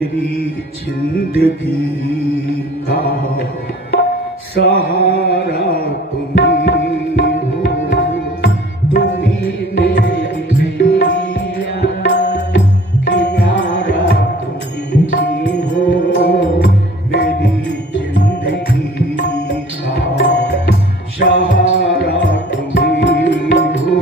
मेरी जिंदगी का सहारा तुम हो, तुम ही मेरी नैया, किनारा तुम ही हो। मेरी जिंदगी का सहारा तुम ही हो।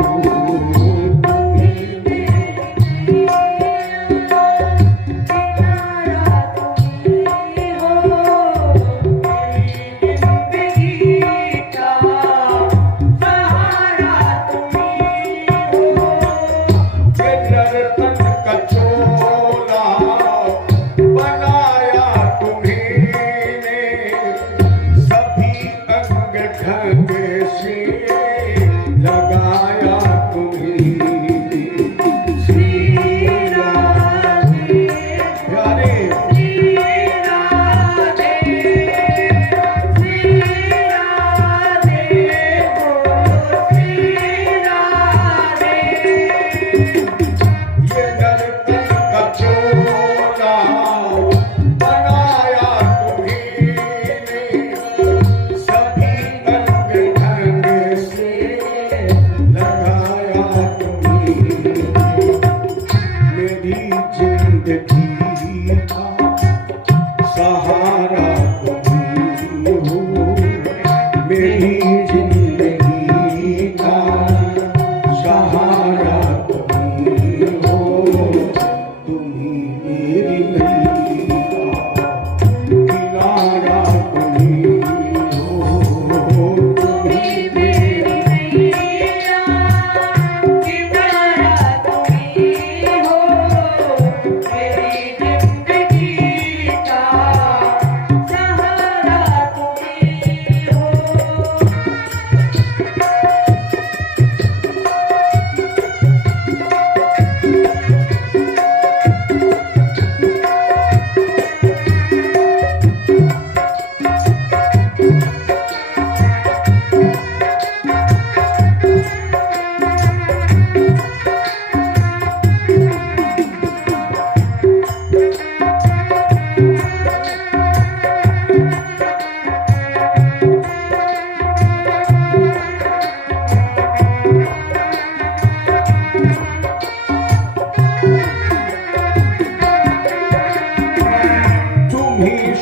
जिंदगी का सहारा तुम हो, मेरी जिंदगी का सहारा तुम हो। तुम ही मेरी नैया, किनारा तुम हो। तुम ही मेरी नैया, किनारा तुम हो।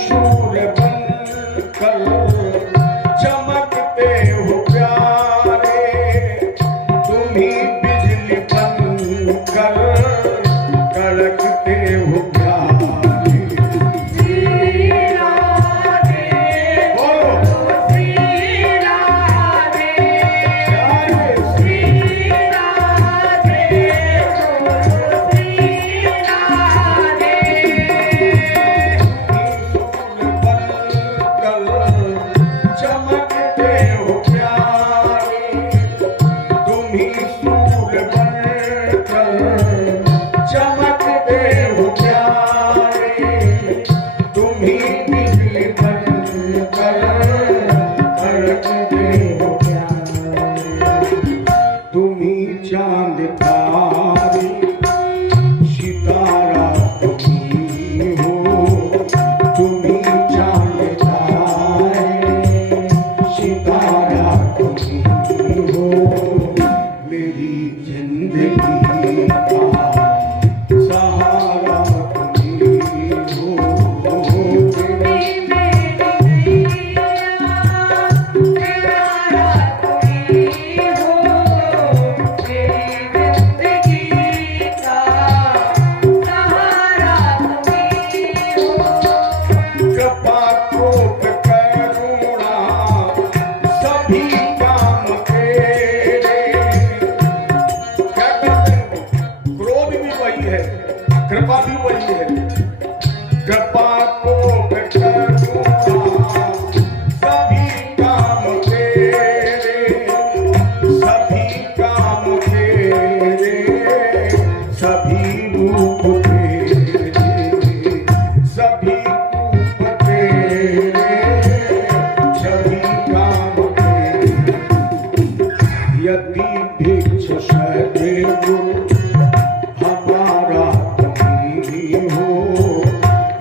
शूर बनकर चमकते हो प्यारे, तुम ही बिजली बनकर कड़कते हो प्यारे। श्री राधे बोलो, श्री राधे, श्री राधे बोलो, श्री राधे।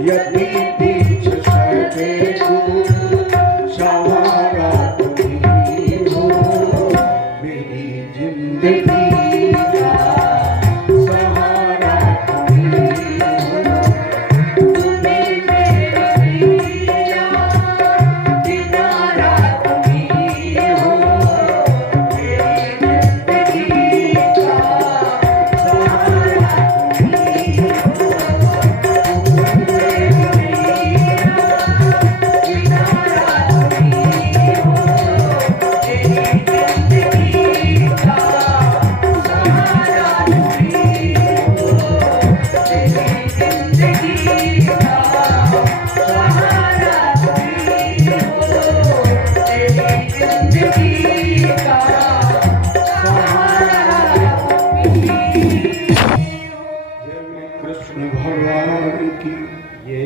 यदि बीच सके सहारा तुम्ही हो, मेरी जिंदगी का सहारा तुम्ही हो। तुम्हें मेरा पिया किनारा तुम्ही हो, मेरी जिंदगी का सहारा तुम्ही हो। कृष्ण भगवान की ये